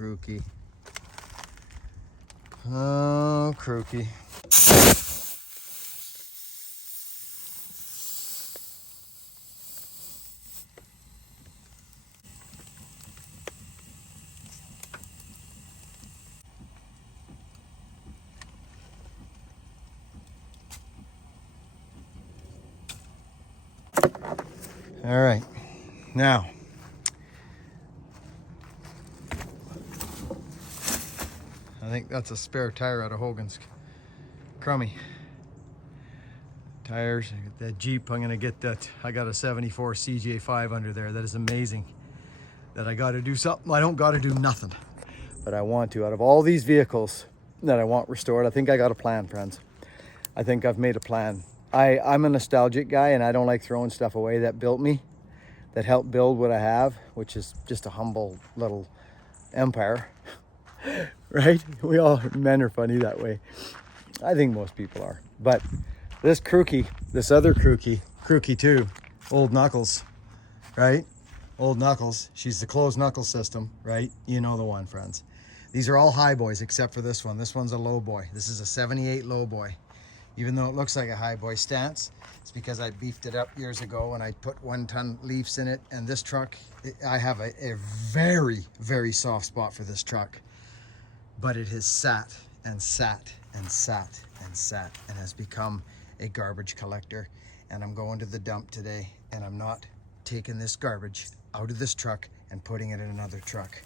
crookie. Oh, crookie. All right, now I think that's a spare tire out of Hogan's. Crummy tires. That Jeep, I'm gonna get that. I got a 74 CJ5 under there. That is amazing. That I got to do something. I don't got to do nothing, but I want to. Out of all these vehicles that I want restored, I think I got a plan, friends. I think I've made a plan. I'm a nostalgic guy, and I don't like throwing stuff away that built me, that helped build what I have, which is just a humble little empire. Right? We all, men are funny that way. I think most people are. But this crookie, this other crookie 2, Old Knuckles, right? Old Knuckles, she's the closed knuckle system, right? You know the one, friends. These are all high boys except for this one. This one's a low boy. This is a 78 low boy. Even though it looks like a high boy stance, it's because I beefed it up years ago and I put 1-ton leafs in it. And this truck, I have a very, very soft spot for this truck. But it has sat and sat and sat and sat and has become a garbage collector. And I'm going to the dump today, and I'm not taking this garbage out of this truck and putting it in another truck.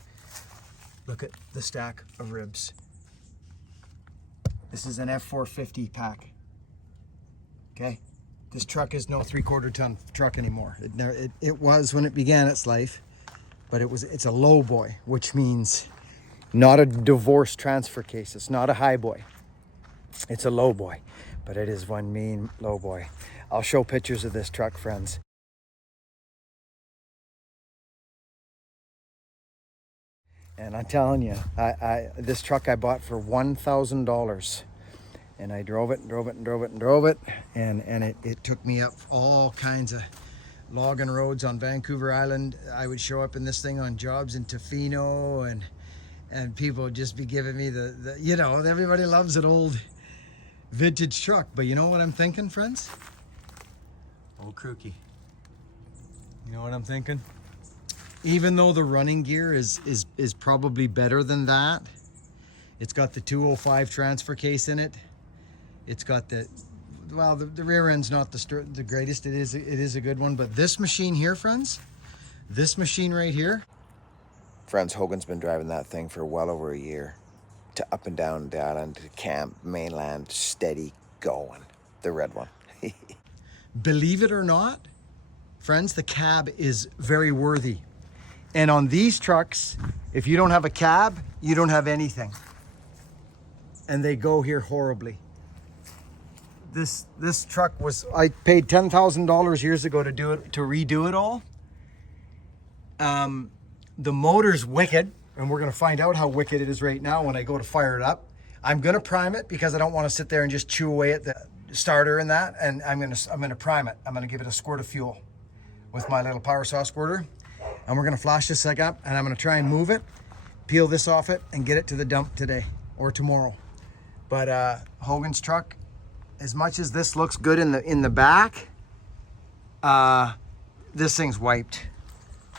Look at the stack of ribs. This is an F450 pack. Okay, this truck is no 3/4 ton truck anymore. It was when it began its life, but it's a low boy, which means not a divorce transfer case. It's not a high boy. It's a low boy, but it is one mean low boy. I'll show pictures of this truck, friends. And I'm telling you, this truck I bought for $1,000. And I drove it and drove it and drove it and drove it. And it took me up all kinds of logging roads on Vancouver Island. I would show up in this thing on jobs in Tofino, and people would just be giving me the you know, everybody loves an old vintage truck. But you know what I'm thinking, friends? Old crookie. You know what I'm thinking? Even though the running gear is probably better than that, it's got the 205 transfer case in it. It's got the rear end's not the greatest. It is a good one, but this machine here, friends, this machine right here. Friends, Hogan's been driving that thing for well over a year, to up and down the island, to camp, mainland, steady going. The red one. Believe it or not, friends, the cab is very worthy. And on these trucks, if you don't have a cab, you don't have anything. And they go here horribly. This truck was, I paid $10,000 years ago to redo it all. The motor's wicked, and we're gonna find out how wicked it is right now when I go to fire it up. I'm gonna prime it because I don't want to sit there and just chew away at the starter and that. And I'm gonna prime it. I'm gonna give it a squirt of fuel with my little power saw squirter, and we're gonna flash this thing up, and I'm gonna try and move it, peel this off it, and get it to the dump today or tomorrow. But Hogan's truck, as much as this looks good in the back, this thing's wiped.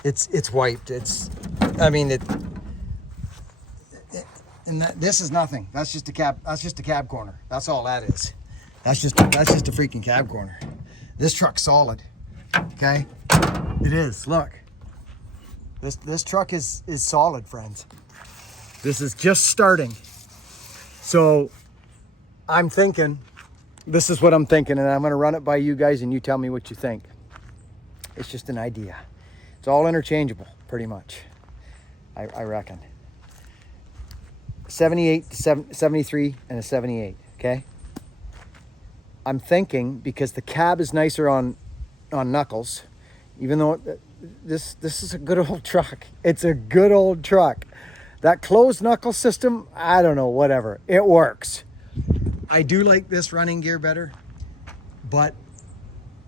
It's wiped. This is nothing. That's just a cab. That's just a cab corner. That's all that is. That's just a freaking cab corner. This truck's solid. Okay, it is. Look, this truck is solid, friends. This is just starting. So I'm thinking, this is what I'm thinking, and I'm going to run it by you guys, and you tell me what you think. It's just an idea. It's all interchangeable, pretty much, I reckon. 78, 73, and a 78, okay? I'm thinking, because the cab is nicer on Knuckles, even though this is a good old truck. It's a good old truck. That closed knuckle system, I don't know, whatever. It works. I do like this running gear better, but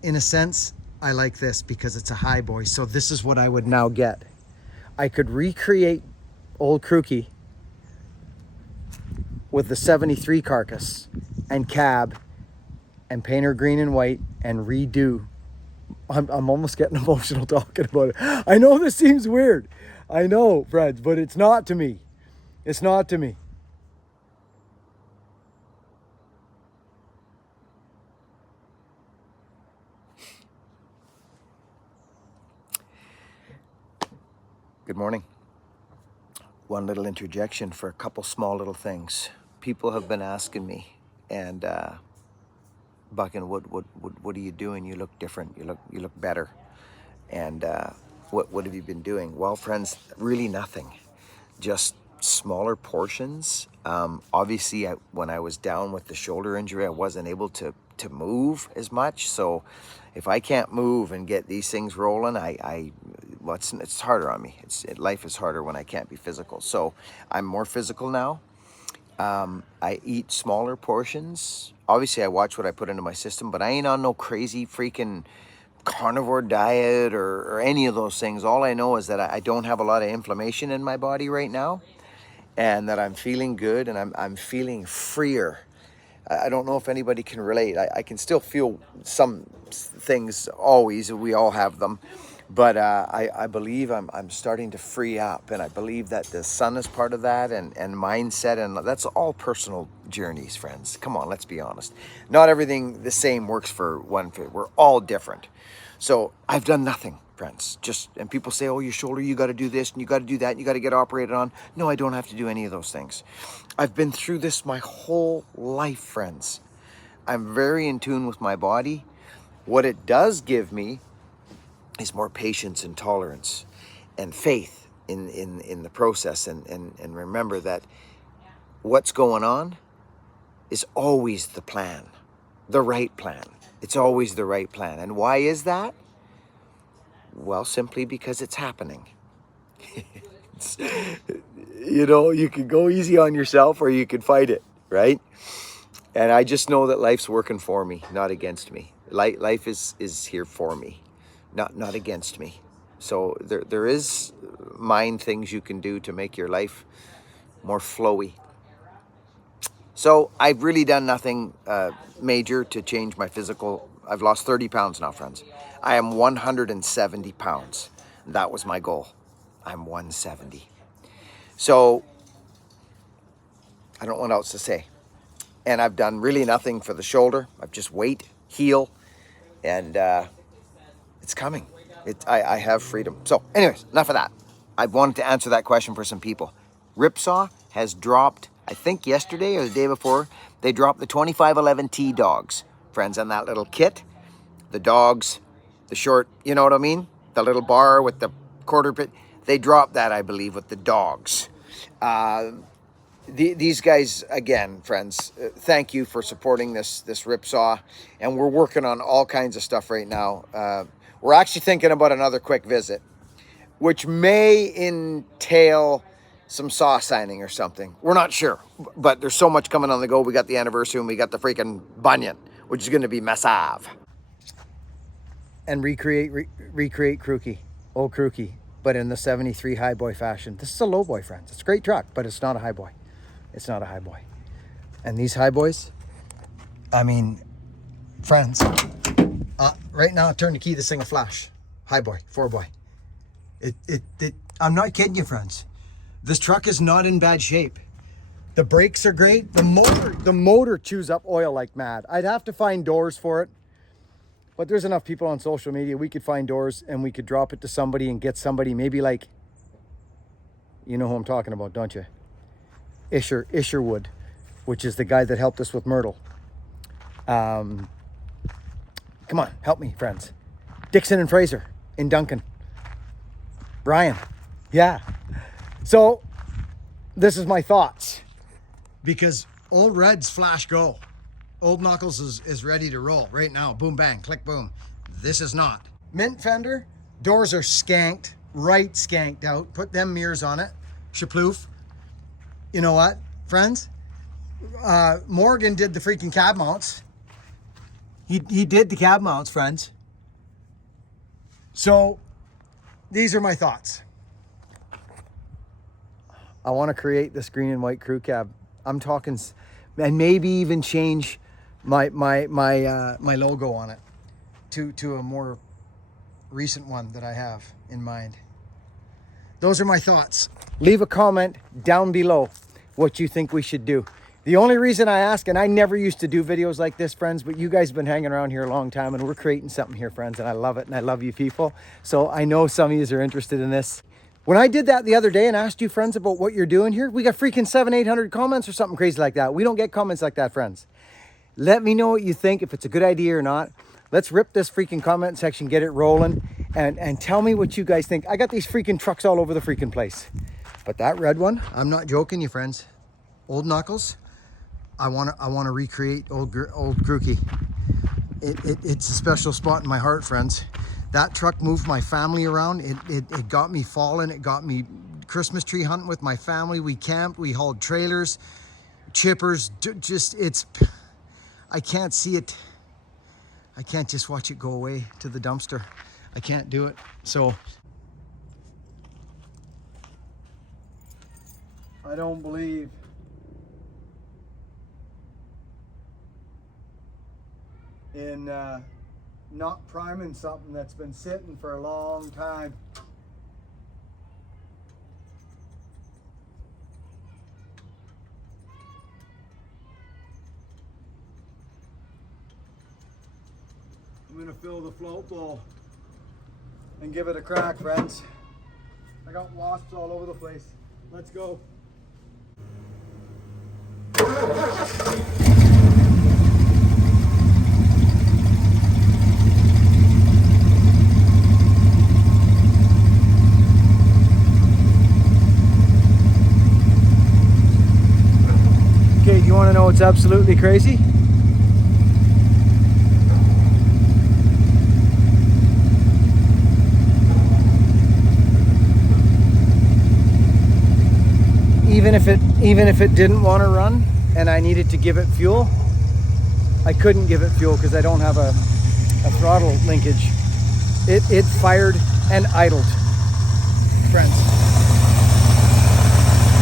in a sense, I like this because it's a high boy. So this is what I would now get. I could recreate old Kruki with the 73 carcass and cab and paint her green and white and redo. I'm almost getting emotional talking about it. I know this seems weird. I know, friends, but it's not to me. It's not to me. Good morning. One little interjection for a couple small little things. People have been asking me, and Buckin, what are you doing? You look different. You look better. And what have you been doing? Well, friends, really nothing. Just smaller portions. Obviously, when I was down with the shoulder injury, I wasn't able to move as much. So if I can't move and get these things rolling, it's harder on me. Life is harder when I can't be physical. So I'm more physical now. I eat smaller portions. Obviously, I watch what I put into my system, but I ain't on no crazy freaking carnivore diet or any of those things. All I know is that I don't have a lot of inflammation in my body right now, and that I'm feeling good, and I'm feeling freer. I don't know if anybody can relate. I can still feel some things always. We all have them. But I believe I'm starting to free up, and I believe that the sun is part of that, and mindset, and that's all personal journeys, friends. Come on, let's be honest. Not everything the same works for one. We're all different. So I've done nothing, friends. And people say, oh, your shoulder, you got to do this, and you got to do that, and you got to get operated on. No, I don't have to do any of those things. I've been through this my whole life, friends. I'm very in tune with my body. What it does give me is more patience and tolerance and faith in the process, and remember that what's going on is always the plan, the right plan. It's always the right plan. And why is that? Well, simply because it's happening. You can go easy on yourself, or you can fight it, right? And I just know that life's working for me, not against me. Life is here for me, not against me. So there is mind things you can do to make your life more flowy. So I've really done nothing major to change my physical. I've lost 30 pounds now, friends. I am 170 pounds. That was my goal. I'm 170. So I don't know what else to say. And I've done really nothing for the shoulder. I've just wait, heal, and it's coming. I have freedom. So anyways, enough of that. I wanted to answer that question for some people. Ripsaw has dropped, I think yesterday or the day before, they dropped the 2511 T dogs. Friends, on that little kit. The dogs, the short, you know what I mean? The little bar with the quarter bit. They dropped that, I believe, with the dogs. These guys, again, friends, thank you for supporting this Ripsaw. And we're working on all kinds of stuff right now. We're actually thinking about another quick visit, which may entail some saw signing or something. We're not sure, but there's so much coming on the go. We got the anniversary, and we got the freaking bunion, which is going to be massive. And recreate Kruki, old Kruki, but in the 73 high boy fashion. This is a low boy, friends. It's a great truck, but it's not a high boy. It's not a high boy. And these high boys, I mean, friends, right now, turn the key, this thing will flash. High boy, 4 boy. I'm not kidding you, friends. This truck is not in bad shape. The brakes are great. The motor chews up oil like mad. I'd have to find doors for it. But there's enough people on social media. We could find doors, and we could drop it to somebody and get somebody, maybe like, you know who I'm talking about, don't you? Isherwood, which is the guy that helped us with Myrtle. Come on, help me, friends. Dixon and Fraser in Duncan. Brian. Yeah. So this is my thoughts. Because old Red's flash go. Old Knuckles is ready to roll right now. Boom, bang, click, boom. This is not. Mint fender, doors are skanked, right skanked out. Put them mirrors on it. Shaploof. You know what, friends? Morgan did the freaking cab mounts. He did the cab mounts, friends. So these are my thoughts. I want to create this green and white crew cab. I'm talking, and maybe even change my logo on it to a more recent one that I have in mind. Those are my thoughts. Leave a comment down below what you think we should do. The only reason I ask, and I never used to do videos like this, friends, but you guys have been hanging around here a long time and we're creating something here, friends, and I love it and I love you people. So I know some of you are interested in this. When I did that the other day and asked you, friends, about what you're doing here, we got freaking 700-800 comments or something crazy like that. We don't get comments like that, friends. Let me know what you think, if it's a good idea or not. Let's rip this freaking comment section, get it rolling, and tell me what you guys think. I got these freaking trucks all over the freaking place. But that red one, I'm not joking you, friends. Old Knuckles, I want to recreate old Grookey. It's a special spot in my heart, friends. That truck moved my family around. It got me falling. It got me Christmas tree hunting with my family. We camped, we hauled trailers, chippers, I can't see it. I can't just watch it go away to the dumpster. I can't do it. So I don't believe in not priming something that's been sitting for a long time. I'm gonna fill the float bowl and give it a crack, friends. I got wasps all over the place. Let's go. Okay, do you want to know what's absolutely crazy? Even if it didn't want to run and I needed to give it fuel, I couldn't give it fuel because I don't have a throttle linkage. It fired and idled, friends.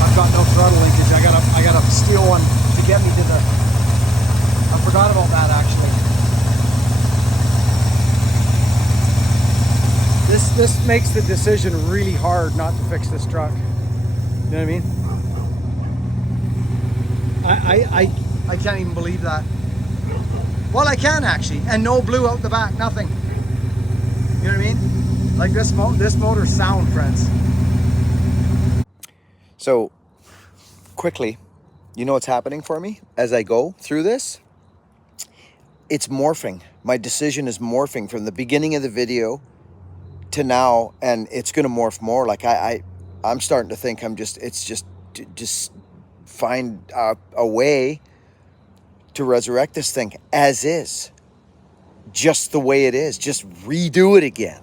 I've got no throttle linkage. I got to steal one to get me to the. I forgot about that actually. This makes the decision really hard not to fix this truck. You know what I mean? I can't even believe that. Well, I can actually, and no blue out the back, nothing. You know what I mean? Like this motor's sound, friends. So, quickly, you know what's happening for me as I go through this? It's morphing. My decision is morphing from the beginning of the video to now, and it's going to morph more. Like I'm starting to think it's just find a way to resurrect this thing as is, just the way it is, just redo it again.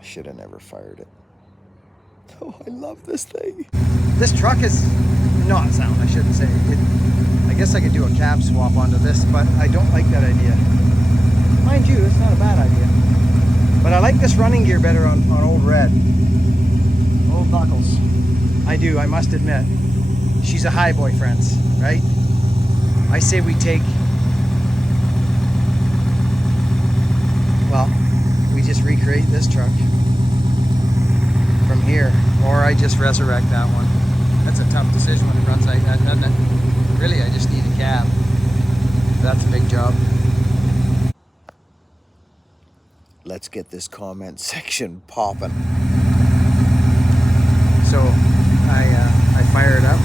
I should have never fired it. Oh, I love this thing. This truck is not sound, I shouldn't say. I guess I could do a cab swap onto this, but I don't like that idea. Mind you, it's not a bad idea. But I like this running gear better on Old Red. Old Knuckles. I do, I must admit. She's a high boy, friends, right? I say we take, well, we just recreate this truck from here, or I just resurrect that one. That's a tough decision when it runs like that, doesn't it? Really, I just need a cab. That's a big job. Let's get this comment section popping. So I fire it up,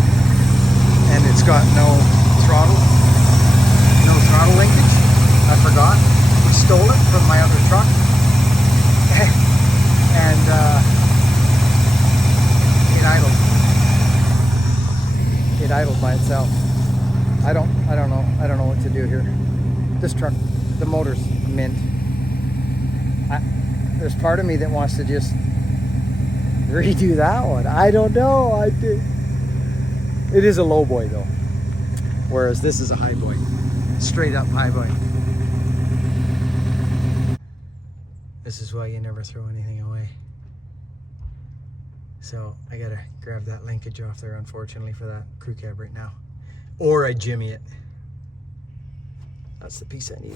and it's got no throttle linkage. I forgot. We stole it from my other truck, and it idled by itself. I don't know what to do here. This truck, the motor's mint. There's part of me that wants to just redo that one. I don't know. It is a low boy though, whereas this is a high boy, straight up high boy. This is why you never throw anything away. So I gotta grab that linkage off there, unfortunately, for that crew cab right now. Or I jimmy it. That's the piece I need.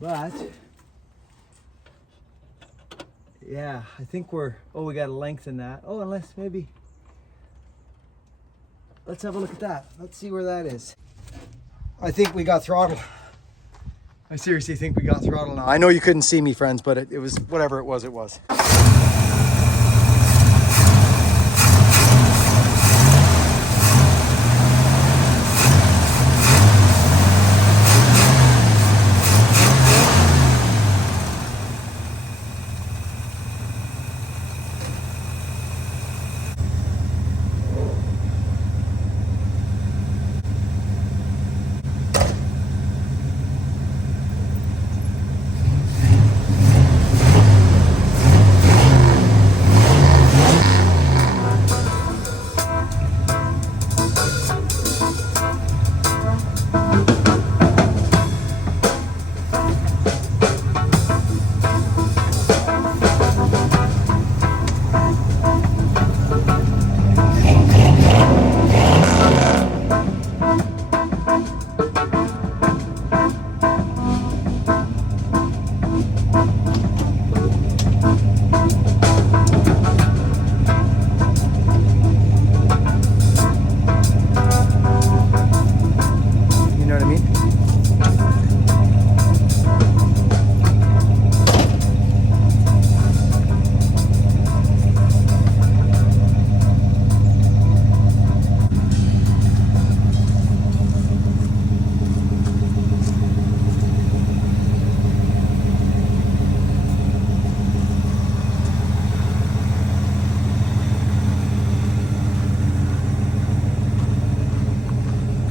But yeah, I think we gotta lengthen that. Oh, unless maybe, let's have a look at that. Let's see where that is. I think we got throttle. I seriously think we got throttle now. I know you couldn't see me, friends, but it was whatever it was, it was.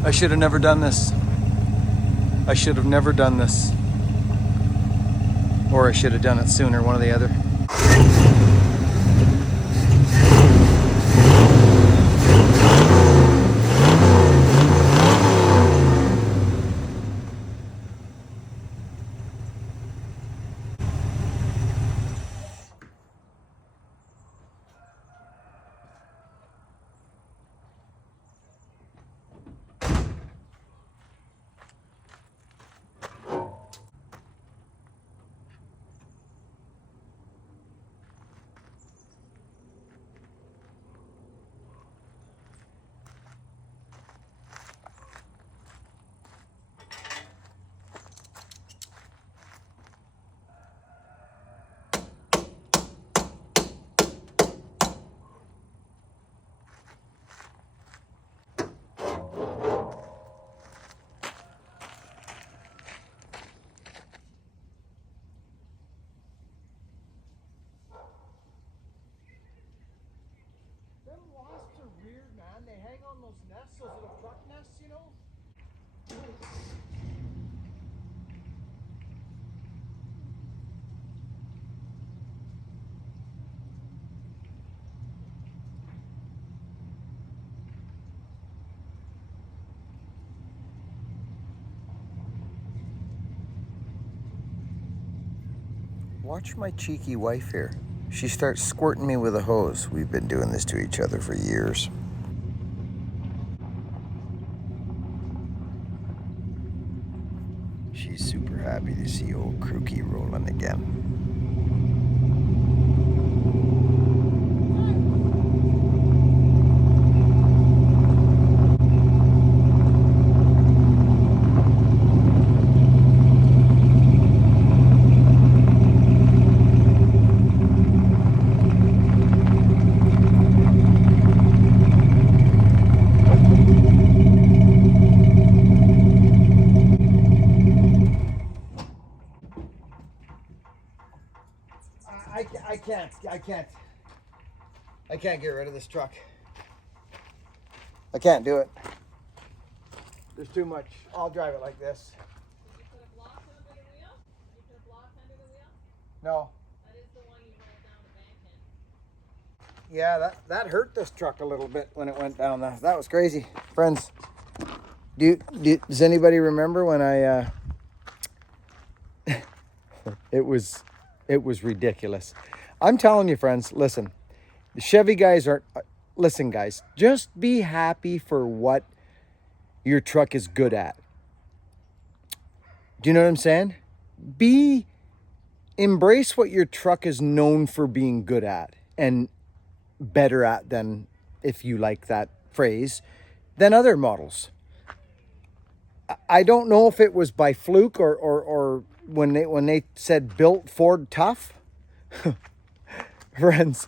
I should have never done this. I should have never done this. Or I should have done it sooner, one or the other. They hang on those nests, those little truck nests, you know? Watch my cheeky wife here. She starts squirting me with a hose. We've been doing this to each other for years. She's super happy to see old Crookie rolling again. I can't get rid of this truck. I can't do it. There's too much. I'll drive it like this. Did you put a block under the wheel? Did you put a block under the wheel? No. That is the one you rolled down the bank in. Yeah, that hurt this truck a little bit when it went down. That was crazy. Friends, does anybody remember when I it was It was ridiculous. I'm telling you, friends, listen, the Chevy guys aren't, listen, guys, just be happy for what your truck is good at. Do you know what I'm saying? Embrace what your truck is known for being good at and better at than, if you like that phrase, than other models. I don't know if it was by fluke or when they said built Ford tough. Friends,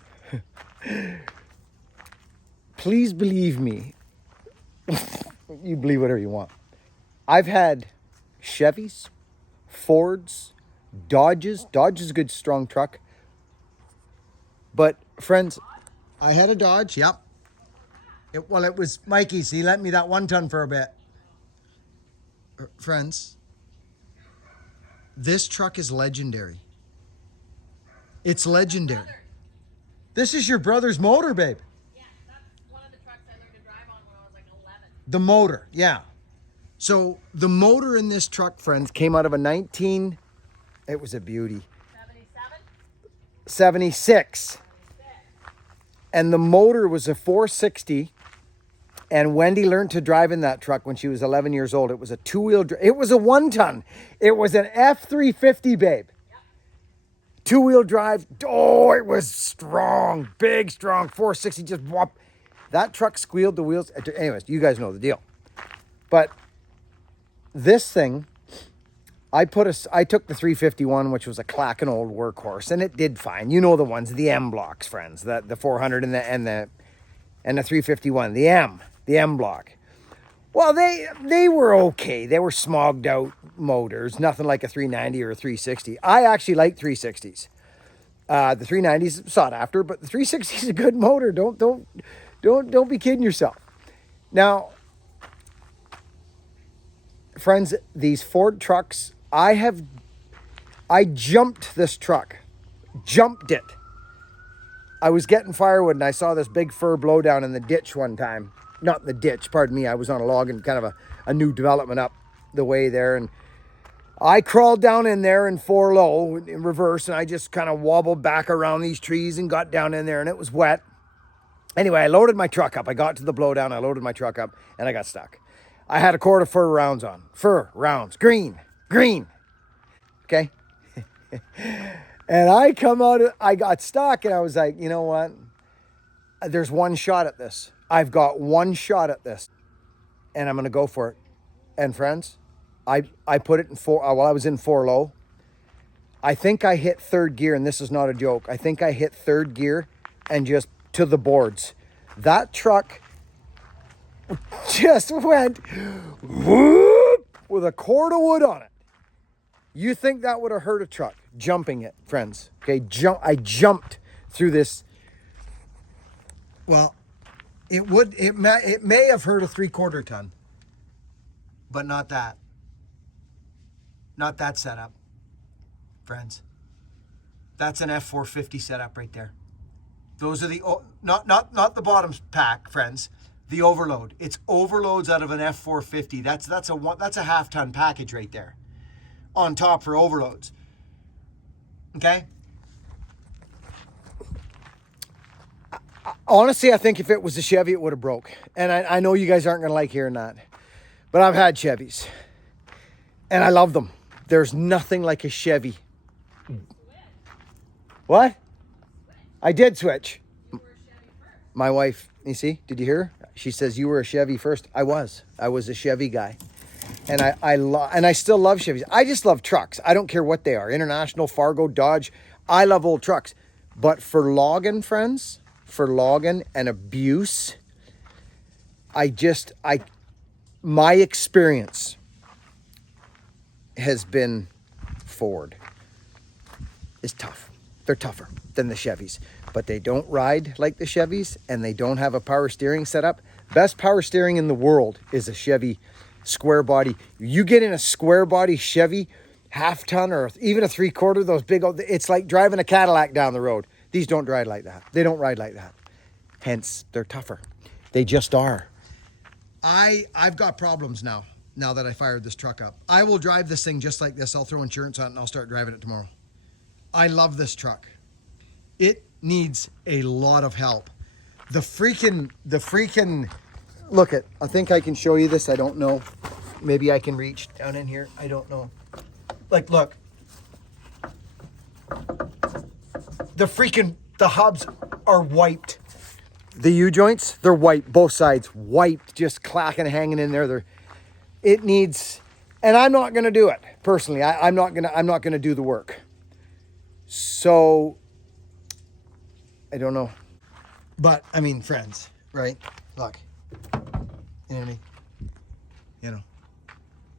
please believe me. You believe whatever you want. I've had Chevys, Fords, Dodges. Dodge is a good, strong truck. But, friends, I had a Dodge, yep. It was Mikey's. He lent me that 1-ton for a bit. Friends, this truck is legendary. It's legendary. This is your brother's motor, babe. Yeah, that's one of the trucks I learned to drive on when I was like 11. The motor, yeah. So the motor in this truck, friends, came out of it was a beauty, 77? 76. And the motor was a 460. And Wendy learned to drive in that truck when she was 11 years old. It was a it was a 1-ton. It was an F350, babe. Yep. 2-wheel drive. Oh, it was strong. Big, strong. 460, just whoop. That truck squealed the wheels. Anyways, you guys know the deal. But this thing, I took the 351, which was a clacking old workhorse, and it did fine. You know the ones, the M blocks, friends. The 400 and the 351, the M block. Well, they were okay. They were smogged out motors, nothing like a 390 or a 360. I actually like 360s. The 390s sought after, but the 360 is a good motor. Don't be kidding yourself. Now, friends, these Ford trucks, I jumped this truck. Jumped it. I was getting firewood and I saw this big fir blowdown in the ditch one time. Not in the ditch, pardon me. I was on a log and kind of a new development up the way there. And I crawled down in there in 4-low in reverse, and I just kind of wobbled back around these trees and got down in there, and it was wet. Anyway, I loaded my truck up. I got to the blowdown. I loaded my truck up and I got stuck. I had a quart of fir rounds on. Fir rounds. Green. Okay. And I got stuck and I was like, you know what? There's one shot at this. I've got one shot at this and I'm going to go for it. And friends, I put it in while I was in 4-low. I think I hit third gear, and this is not a joke. I think I hit third gear and just to the boards. That truck just went whoop with a cord of wood on it. You think that would have hurt a truck? Jumping it, friends. Okay, I jumped through this. Well, it may have hurt a 3/4 ton, but not that. Not that setup, friends. That's an F450 setup right there. Those are the not the bottom pack, friends. The overload. It's overloads out of an F450. That's a 1/2-ton package right there. On top for overloads. Okay? Honestly, I think if it was a Chevy, it would have broke. And I know you guys aren't going to like hearing that. But I've had Chevys. And I love them. There's nothing like a Chevy. What? I did switch. You were a Chevy first. My wife, you see, did you hear? She says, you were a Chevy first. I was a Chevy guy. And I still love Chevys. I just love trucks. I don't care what they are. International, Fargo, Dodge. I love old trucks. But for logging, friends, and abuse, my experience has been Ford. It's tough. They're tougher than the Chevys, but they don't ride like the Chevys, and they don't have a power steering setup. Best power steering in the world is a Chevy square body. You get in a square body Chevy, 1/2-ton or even a 3/4, those big old, it's like driving a Cadillac down the road. These don't ride like that. They don't ride like that. Hence, they're tougher. They just are. I've got problems now that I fired this truck up. I will drive this thing just like this. I'll throw insurance on it and I'll start driving it tomorrow. I love this truck. It needs a lot of help. The freaking, look at, I think I can show you this. I don't know. Maybe I can reach down in here. I don't know. Like, look. The hubs are wiped. The U-joints, they're wiped. Both sides wiped, just clacking, hanging in there. It needs, and I'm not going to do it personally. I'm not going to do the work. So I don't know. But I mean, friends, right? Look, you know what I mean? You know.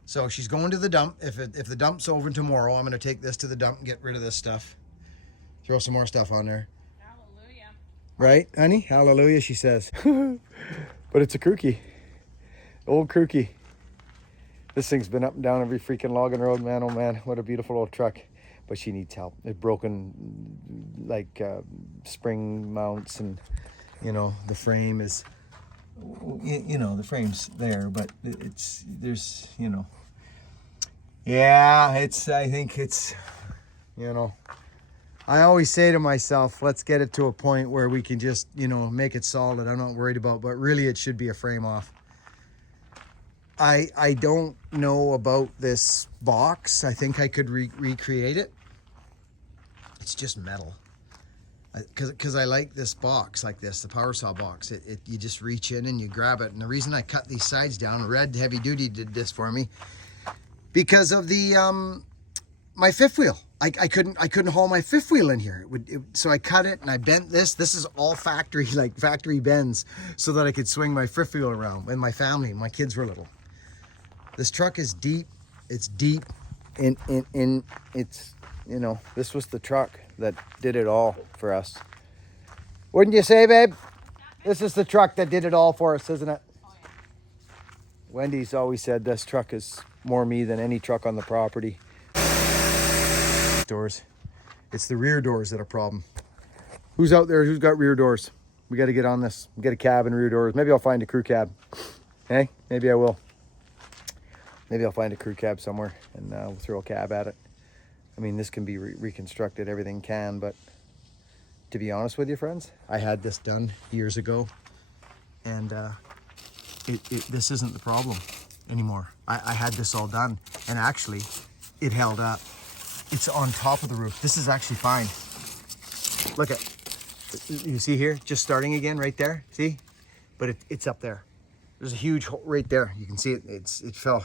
So she's going to the dump. If the dump's over tomorrow, I'm going to take this to the dump and get rid of this stuff. Throw some more stuff on there. Hallelujah. Right, honey? Hallelujah, she says. But it's a Kruki. Old Kruki. This thing's been up and down every freaking logging road, man. Oh man, what a beautiful old truck. But she needs help. It's broken, like spring mounts, and you know the frame is, you know, the frame's there, but there's, you know. Yeah, I think it's, you know. I always say to myself, let's get it to a point where we can just, you know, make it solid. I'm not worried about, but really it should be a frame off. I don't know about this box. I think I could recreate it. It's just metal. Because I like this box like this, the power saw box. You just reach in and you grab it. And the reason I cut these sides down, Red Heavy Duty did this for me, because of the my fifth wheel. I couldn't haul my fifth wheel in here. So I cut it and I bent this. This is all factory bends, so that I could swing my fifth wheel around when my family, my kids were little. This truck is deep. It's deep in it's, you know, this was the truck that did it all for us. Wouldn't you say, babe? This is the truck that did it all for us, isn't it? Oh, yeah. Wendy's always said this truck is more me than any truck on the property. Doors. It's the rear doors that are a problem. Who's out there who's got rear doors? We got to get on this. Get a cab and rear doors. Maybe I'll find a crew cab. Hey, maybe I will. Maybe I'll find a crew cab somewhere and we'll throw a cab at it. I mean, this can be reconstructed. Everything can, but to be honest with you, friends, I had this done years ago, and this isn't the problem anymore. I had this all done, and actually, it held up. It's on top of the roof. This is actually fine. Look at, you see here, just starting again right there. See, but it's up there. There's a huge hole right there. You can see it. It fell.